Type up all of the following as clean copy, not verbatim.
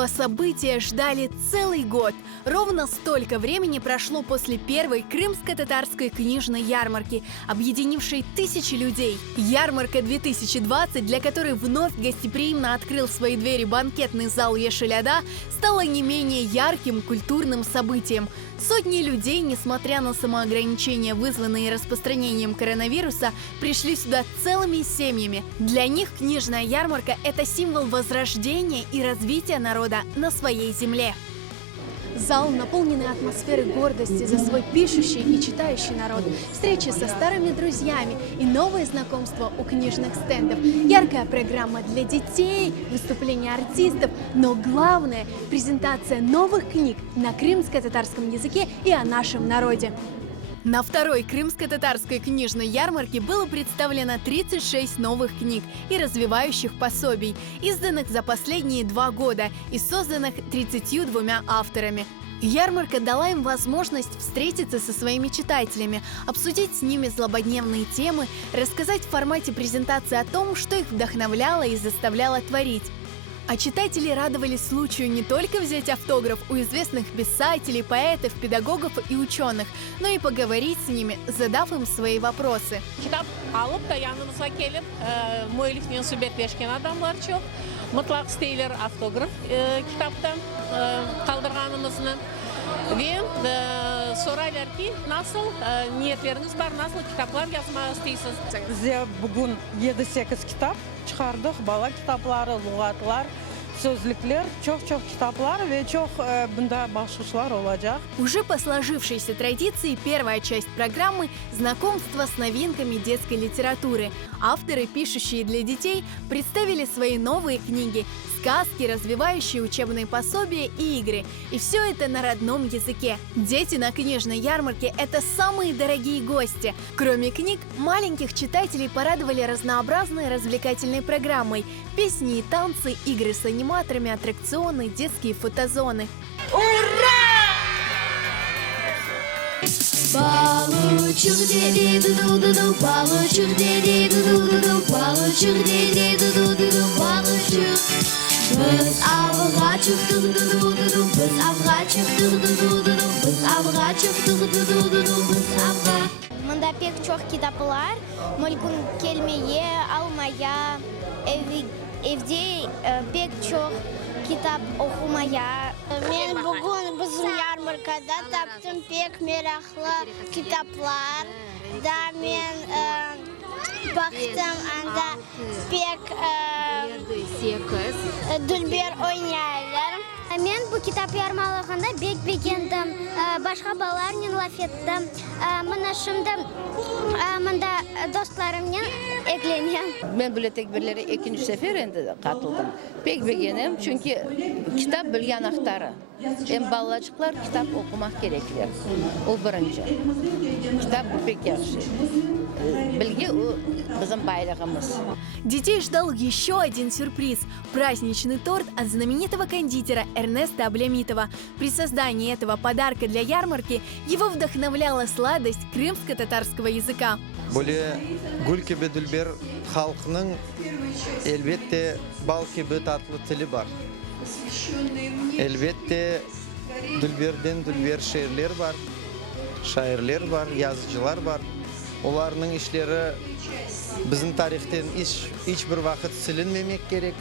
Этого события ждали целый год. Ровно столько времени прошло после первой крымско-татарской книжной ярмарки, объединившей тысячи людей. Ярмарка 2020, для которой вновь гостеприимно открыл свои двери банкетный зал Ешеляда, стала не менее ярким культурным событием. Сотни людей, несмотря на самоограничения, вызванные распространением коронавируса, пришли сюда целыми семьями. Для них книжная ярмарка – это символ возрождения и развития народа на своей земле. Зал, наполненный атмосферой гордости за свой пишущий и читающий народ, встречи со старыми друзьями и новые знакомства у книжных стендов, яркая программа для детей, выступления артистов, но главное – презентация новых книг на крымско-татарском языке и о нашем народе. На второй крымско-татарской книжной ярмарке было представлено 36 новых книг и развивающих пособий, изданных за последние 2 года и созданных 32 авторами. Ярмарка дала им возможность встретиться со своими читателями, обсудить с ними злободневные темы, рассказать в формате презентации о том, что их вдохновляло и заставляло творить. А читатели радовались случаю не только взять автограф у известных писателей, поэтов, педагогов и ученых, но и поговорить с ними, задав им свои вопросы. Kitap alıp da yanımıza gelip müellifinin sübet beşken adamlar çok. Mutlak isteyler автограф kitaptan kaldırganımızın. Ve sorarlar ki nasıl niyetleriniz var, nasıl kitaplar yazmak istiyorsunuz? Bizde bugün 7-8 kitap çıkardık. Bala kitapları, lügatlar, sözlükler, çok kitaplar ve çok bunda başvuruşlar olacak. Уже по сложившейся традиции первая часть программы – знакомство с новинками детской литературы. Авторы, пишущие для детей, представили свои новые книги, сказки, развивающие учебные пособия и игры. И все это на родном языке. Дети на книжной ярмарке – это самые дорогие гости. Кроме книг, маленьких читателей порадовали разнообразной развлекательной программой. Песни и танцы, игры с аниматорами, аттракционы, детские фотозоны. Получур деди ду-ду-ду-ду, получур деди ду-ду-ду-ду, получур деди ду-ду-ду-ду, получур. Biz avga çıktık ду-ду-ду-ду, biz avga çıktık ду-ду-ду-ду, biz avga çıktık ду-ду-ду-ду, biz avga. Мында пек çok kitaplar, мүлкін келмeye almaya, evde pek çok kitap okumaya. Ben bugün bizim yarmarkada taptım pek meraklı kitaplar. Da ben baktım anda pek Dilber oynayarlar. Men bu kitap yarmarkasında bek beğendim. Başka balarla laf ettim. Mana şimdi mında dostlarımla ekleniyorum. Ben böyle tekbirlere ikinci sefer endi katıldım. Pek beğendim çünkü kitap bilgen aktarı. Hem balacıklar kitap okumak gerekli. O birinci. Kitap bu pek yaxşı. Bilgi o bizim bayrağımız. Детей ждал еще один сюрприз – праздничный торт от знаменитого кондитера Эрнеста Аблямитова. При создании этого подарка для ярмарки его вдохновляла сладость крымско-татарского языка. Böyle gül gibi Dilber halkının elbette bal gibi tatlı dili var. Elbette Dilber'den Dilber şairler var, yazıcılar var. Onların işleri bizim tarihten hiçbir vakit silinmemek gerek.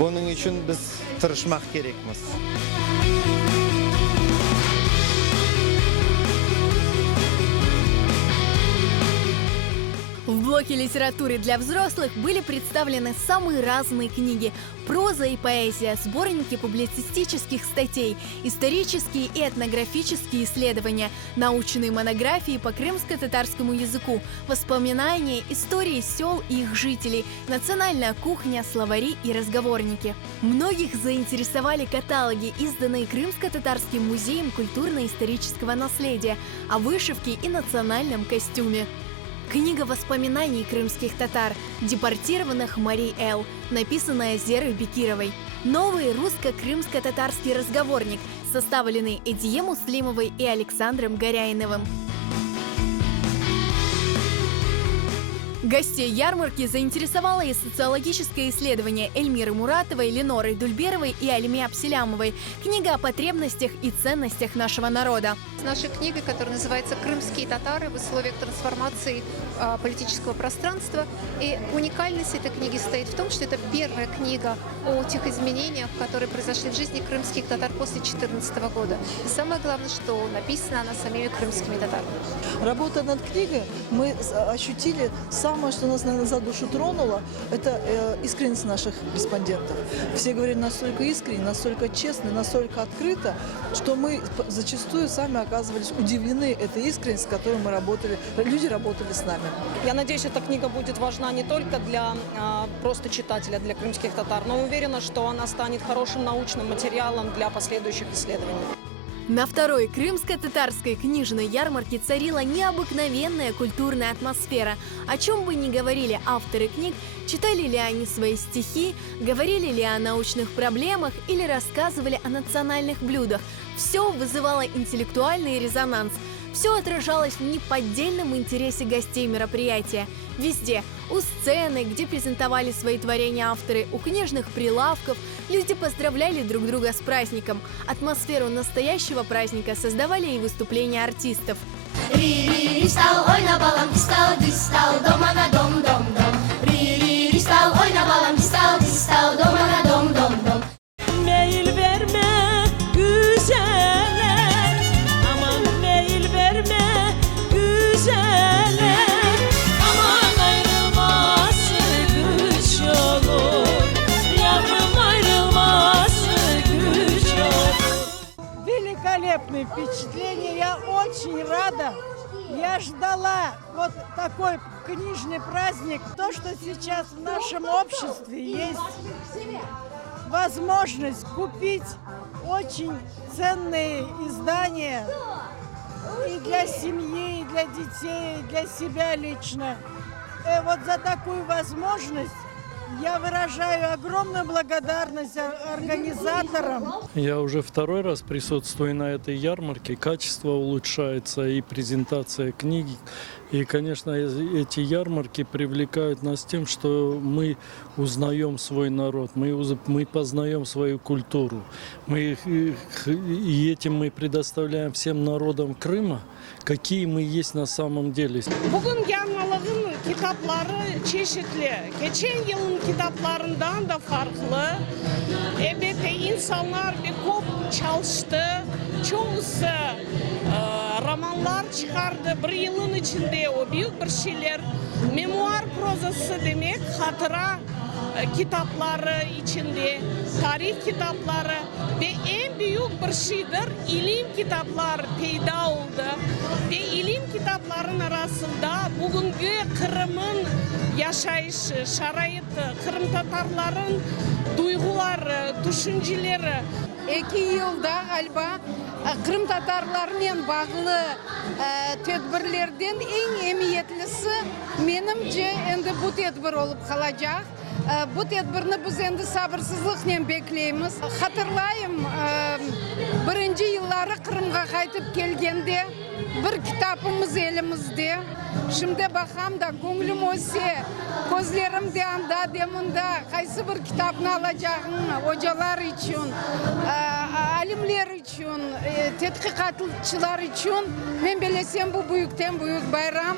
Bunun için biz tırışmak gerekmiz. В блоке литературы для взрослых были представлены самые разные книги – проза и поэзия, сборники публицистических статей, исторические и этнографические исследования, научные монографии по крымско-татарскому языку, воспоминания, истории сел и их жителей, национальная кухня, словари и разговорники. Многих заинтересовали каталоги, изданные Крымско-татарским музеем культурно-исторического наследия, о вышивке и национальном костюме. Книга воспоминаний крымских татар, депортированных Марий Эл, написанная Зерой Бекировой. Новый русско-крымско-татарский разговорник, составленный Эдие Муслимовой и Александром Горяиновым. Гостей ярмарки заинтересовало и социологическое исследование Эльмиры Муратовой, Леноры Дульберовой и Алиме Апселямовой. Книга о потребностях и ценностях нашего народа. С нашей книгой, которая называется «Крымские татары в условиях трансформации политического пространства». И уникальность этой книги состоит в том, что это первая книга о тех изменениях, которые произошли в жизни крымских татар после 2014 года. И самое главное, что написана она самими крымскими татарами. Работая над книгой, мы ощутили самое, что нас, наверное, за душу тронуло, это искренность наших респондентов. Все говорили настолько искренне, настолько честно, настолько открыто, что мы зачастую сами оказывались удивлены этой искренностью, с которой мы работали, люди работали с нами. Я надеюсь, эта книга будет важна не только для просто читателя, для крымских татар, но уверена, что она станет хорошим научным материалом для последующих исследований. На второй крымско-татарской книжной ярмарке царила необыкновенная культурная атмосфера. О чем бы ни говорили авторы книг, читали ли они свои стихи, говорили ли о научных проблемах или рассказывали о национальных блюдах, все вызывало интеллектуальный резонанс. Все отражалось в неподдельном интересе гостей мероприятия. Везде, у сцены, где презентовали свои творения авторы, у книжных прилавков, люди поздравляли друг друга с праздником. Атмосферу настоящего праздника создавали и выступления артистов. Великолепные впечатления, я очень рада. Я ждала вот такой книжный праздник. То, что сейчас в нашем обществе есть возможность купить очень ценные издания и для семьи, и для детей, и для себя лично. И вот за такую возможность я выражаю огромную благодарность организаторам. Я уже второй раз присутствую на этой ярмарке. Качество улучшается и презентация книги. И, конечно, эти ярмарки привлекают нас тем, что мы узнаем свой народ, мы познаем свою культуру. И этим мы предоставляем всем народам Крыма, какие мы есть на самом деле. Kitapları çeşitli. Geçen yılın kitaplarından da farklı. Elbette insanlar bir kop çalıştı. Çoğusu romanlar çıkardı. Bir yılın içinde o büyük bir şeyler. Memuar prozası demek hatıra kitapları içinde, tarih kitapları ve en büyük bir şeydir ilim kitapları peyda oldu. Ve ilim kitapların arasında bugünkü Kırım'ın yaşayışı, şarayıtı, Kırım Tatarların duyguları, düşünceleri. 2 yılda galiba Kırım Tatarlarıyla bağlı tedbirlerden en emiyetlisi menimce endi bu tedbir olup kalacak. Bu tedbirni biz endi sabırsızlıkla bekleyimiz. Hatırlayım, birinci yılları Kırım'a kaytıp gelgende bir kitabımız elimizde. Şimdi bakam da ko'nglim o'ysa, ko'zlarimda anda demunda qaysi bir kitobni alacağım hocalar için, alimler için, tadqiqotchilar için. Men bilsem bu büyükten büyük bayram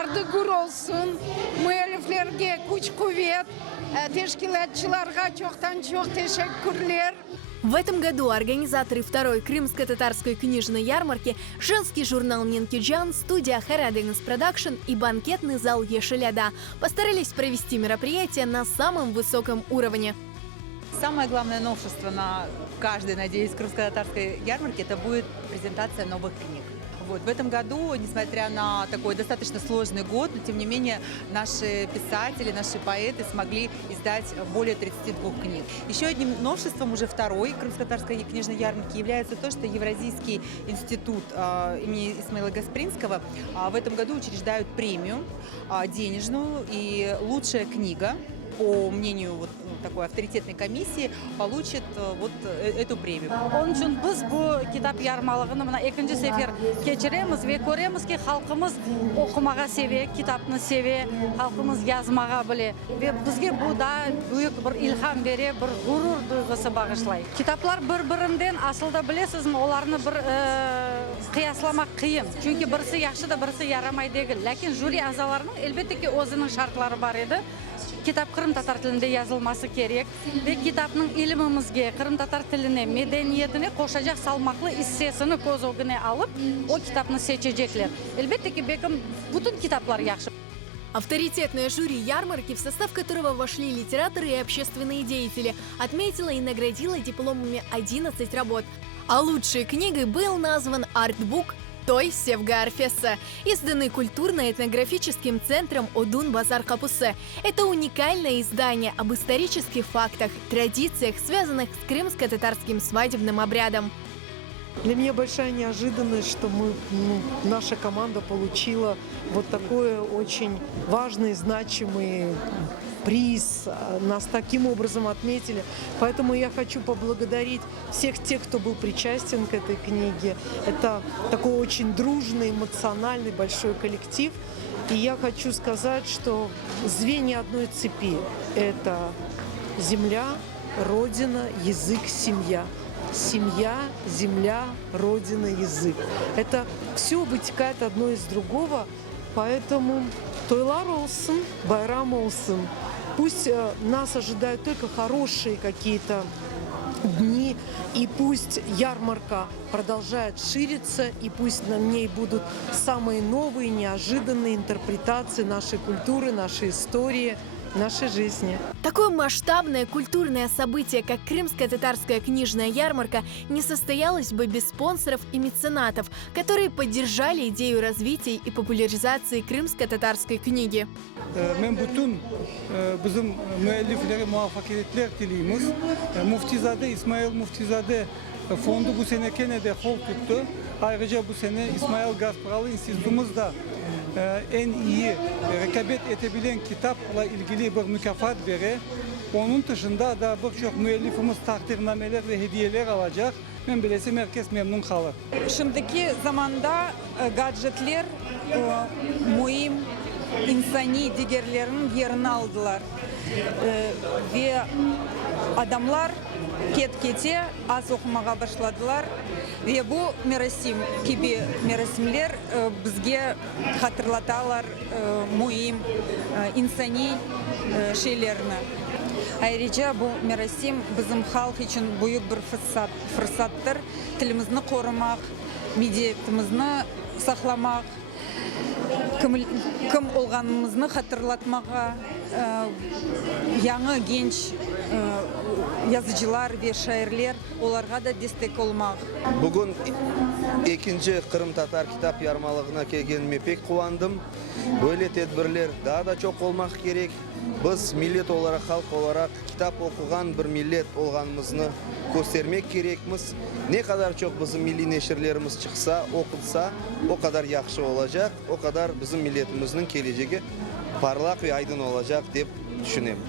ardı gur olsun. Müelliflerge kuch-kuvvet, teşkilatçılarga çoktan çok teşekkürler. В этом году организаторы второй крымско-татарской книжной ярмарки, женский журнал «Ненкиджан», студия «Хараденс Продакшн» и банкетный зал «Ешеляда» постарались провести мероприятие на самом высоком уровне. Самое главное новшество на каждой, надеюсь, крымско-татарской ярмарке – это будет презентация новых книг. В этом году, несмотря на такой достаточно сложный год, но тем не менее наши писатели, наши поэты смогли издать более 32 книг. Еще одним новшеством уже второй крымско-татарской книжной ярмарки является то, что Евразийский институт имени Исмаила Гаспринского в этом году учреждают премию денежную и лучшая книга по мнению вот такой авторитетной комиссии, получит вот эту премию. Onun için biz bu kitap yarmarlığını mına ikinci sefer geçiremiz ve göremiz ki halkımız okumağa seviyor, kitapını seviyor, halkımız yazmağa bile ve bizge bu da büyük bir ilham veriyor, bir gurur duygusu bağışlayır. Kitaplar bir-birinden aslında bilesizmi, onlarını bir kıyaslamak kıyım. Çünkü birisi yaxşı da birisi yaramay değil. Lakin jüri azalarının elbette ki özünün şartları var idi. Kitap Kırım Tatar tilinde yazılması gerek ve kitapның ilimimizge, Kırım Tatar tiline, medeniyetine koşacak salmaklı hissesini göz önüne alıp o kitapны seçecekler. Elbette ki bekim bütün kitaplar yaxşı. Авторитетное жюри ярмарки, в состав которого вошли литераторы и общественные деятели, отметило и наградило дипломами 11 работ. А лучшей книгой был назван артбук Той Севга Арфеса, изданный культурно-этнографическим центром Одун Базар Капусе. Это уникальное издание об исторических фактах, традициях, связанных с крымско-татарским свадебным обрядом. Для меня большая неожиданность, что наша команда получила вот такой очень важный, значимый приз. Нас таким образом отметили. Поэтому я хочу поблагодарить всех тех, кто был причастен к этой книге. Это такой очень дружный, эмоциональный, большой коллектив. И я хочу сказать, что звенья одной цепи – это земля, родина, язык, семья. Семья, земля, родина, язык. Это все вытекает одно из другого, поэтому тойлар олсын, байрам олсын. Пусть нас ожидают только хорошие какие-то дни, и пусть ярмарка продолжает шириться, и пусть на ней будут самые новые, неожиданные интерпретации нашей культуры, нашей истории, нашей жизни. Такое масштабное культурное событие, как Крымско-татарская книжная ярмарка, не состоялось бы без спонсоров и меценатов, которые поддержали идею развития и популяризации крымско-татарской книги. Мен бүтін bizim müelliflere muvaffakiyetler dileyimiz. Muftizade, İsmail Muftizade fondu bu sene Kene'de hol tuttu. Ayrıca bu sene İsmail Gaspralı İnstitütümüz da en iyi rekabet edebilen kitapla ilgili bir mükafat verir. Onun dışında da birçok müellifimiz takdirnameler ve hediyeler alacak. Ben bilesem herkes memnun kalır. Şimdiki zamanda gadgetler mühim insani değerlerin yerini aldılar. Ve adamlar ket-kete az okumağa başladılar. Ve bu merasim gibi merasimler bizge hatırlatalar mühim insani şeylerini. Ayrıca bu merasim bizim halk için büyük bir fırsattır. Tilimizni korumak, medeniyetimizni saklamak, kim olganımızı hatırlatmağa, yanı genç yazıcılar ve şairler onlara da destek olmak. Bugün ikinci Kırım Tatar kitap yarmalığına kelgenime pek kuvandım. Böyle tedbirler daha da çok olmak gerek. Biz millet olarak, halk olarak kitap okugan bir millet olganımızı göstermek gerekmiz. Ne kadar çok bizim milli neşirlerimiz çıksa, okunsa o kadar yaxşı olacak, o kadar bizim milletimizin geleceği parlak ve aydın olacak diye düşünüyorum.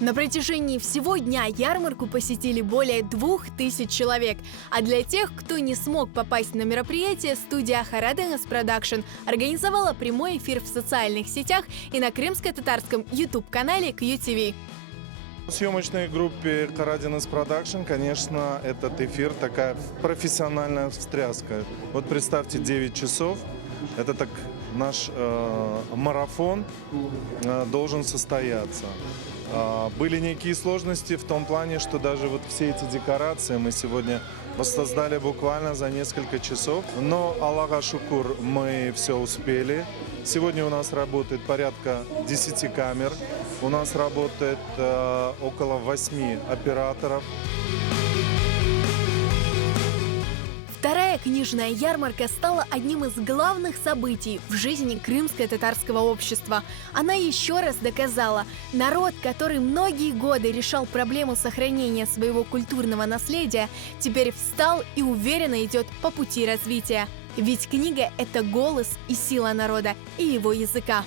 На протяжении всего дня ярмарку посетили более 2000 человек. А для тех, кто не смог попасть на мероприятие, студия Хараденес Продакшн организовала прямой эфир в социальных сетях и на крымско-татарском YouTube-канале QTV. В съемочной группе Karadeniz Production, конечно, этот эфир такая профессиональная встряска. Вот представьте, 9 часов. Это так наш марафон должен состояться. Были некие сложности в том плане, что даже вот все эти декорации мы сегодня воссоздали буквально за несколько часов. Но, Аллаха шукур, мы все успели. Сегодня у нас работает порядка 10 камер. У нас работает около 8 операторов. Вторая книжная ярмарка стала одним из главных событий в жизни крымско-татарского общества. Она еще раз доказала, народ, который многие годы решал проблему сохранения своего культурного наследия, теперь встал и уверенно идет по пути развития. Ведь книга – это голос и сила народа и его языка.